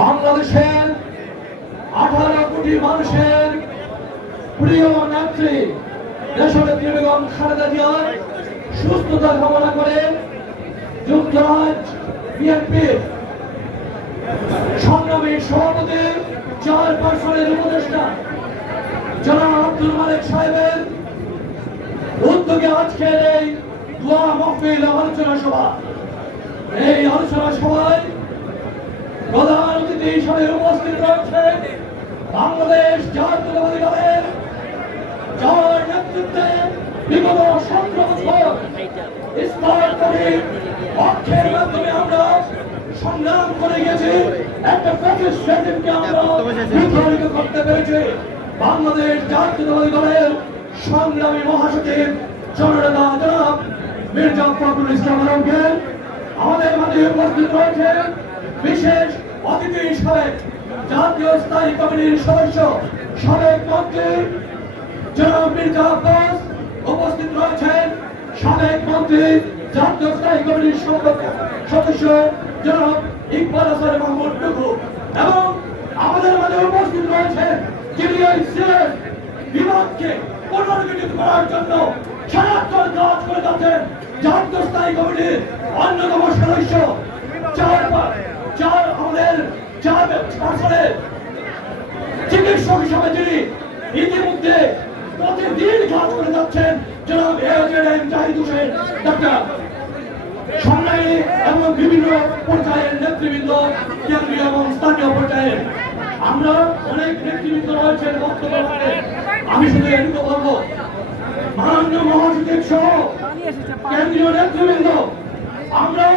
বাংলাদেশের 18 কোটি মানুষের প্রিয় নেত্রী দেশনেত্রী বেগম খালেদা জিয়ার সুস্থতা কামনা করে যুক্তরাজ্য বিএনপির সংগ্রামী সভাপতি চেয়ারপারসনের উপদেষ্টা জনাব আব্দুল মালেক সাহেবের উদ্যোগে আজকের এই দোয়া মাহফিল আলোচনা সভা। এই আলোচনা সভায় প্রধান অতিথি হিসেবে উপস্থিত রয়েছেন বাংলাদেশ জাতীয়তাবাদী দলের যার নেতৃত্বে বিগত 17 বছর ইসলাম কমিটির পক্ষের মাধ্যমে আমরা সংগ্রাম করে গেছি, একটা ফ্যাসিস্ট রেজিমকে আমরা বিতাড়িত করতে পেরেছি। বাংলাদেশ জাতীয়তাবাদী দলের সংগ্রামী মহাসচিব জননেতা জনাব মির্জা ফখরুল ইসলাম আলমকে আমাদের মাঝে উপস্থিত রয়েছেন বিশেষ অতিথি হিসেবে জাতীয় স্থায়ী কমিটির সদস্য সাবেক মন্ত্রী জনাব মির্জা আব্বাস, উপস্থিত রয়েছেন সাবেক মন্ত্রী জাতীয় স্থায়ী কমিটির সদস্য জনাব ইকবাল হাসান মাহমুদ টুকু, এবং আমাদের মাঝে উপস্থিত রয়েছেন যিনি এই সিলেট বিভাগকে পুনর্গঠিত করার জন্য সারাক্ষণ কাজ করে যাচ্ছেন জাতীয় স্থায়ী কমিটির অন্যতম সদস্য আমাদের চিকিৎসক হিসাবে যিনি ইতিমধ্যে প্রতিদিন কাজ করে যাচ্ছেন জনাব এএম জাহিদ হোসেন ডাক্তার, সংগ্রামী এবং বিভিন্ন পর্যায়ের নেতৃবৃন্দ কেন্দ্রীয় এবং স্থানীয় পর্যায়ের আমরা অনেক নেতৃবৃন্দ রয়েছেন বক্তব্য রাখতে। আমি শুধু এটুকু বলবো, মাননীয় মহাসচিব সহ কেন্দ্রীয় নেতৃবৃন্দ, আমরা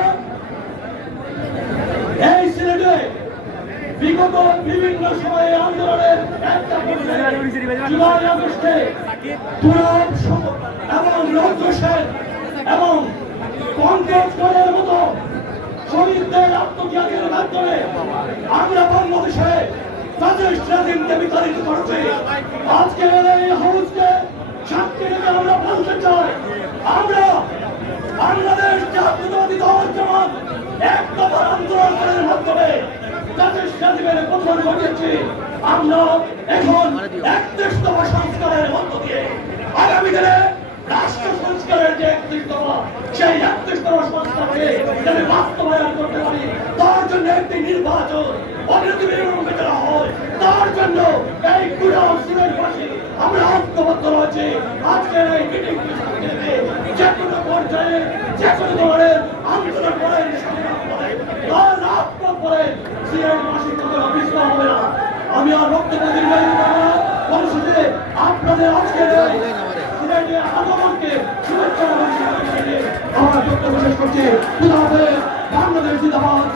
এই সিলেটে বিগত বিভিন্ন সময়ে আন্দোলনের একটা জুলাই আগস্টে এবং রৌদ্রসেন এবং পঙ্কজের মতো শহীদদের আত্মত্যাগের মাধ্যমে আমরা বাংলাদেশে বিতাড়িত করেছি। আজকের এই হাউসকে সাক্ষী রেখে আমরা বলতে চাই, আমরা বাংলাদেশ জাতীয়তাবাদী দল জামাত এক দফার আন্দোলনের মাধ্যমে পতন ঘটিয়েছি। আমরা এখন 31 দফা সংস্কারের মধ্য দিয়ে আগামী দিনে রাষ্ট্র সংস্কারের যে 31 দফা, সেই 31 দফা সংস্কারকে যাতে বাস্তবায়ন করতে পারি, তার জন্য একটি নির্বাচন অনির্বাচিত করা হয়। তার জন্য এই পুরো সিলেটবাসী আমরা ঐক্যবদ্ধ রয়েছি। আজকের এই মিটিং যে কোনো পর্যায়ে যে কোনো ধরনের আন্দোলন করেন, সংগ্রাম করেন, তার রাজপথ করেন, সিলেটবাসী কোনো বিস্তার হবে না। আমি আর বক্তব্য দীর্ঘায়িত করব না, পরিশেষে আপনাদের আজকের সিলেটের আগমনকে শুভেচ্ছা এবং আমার বক্তব্য শেষ করছি। বাংলাদেশ জিন্দাবাদ।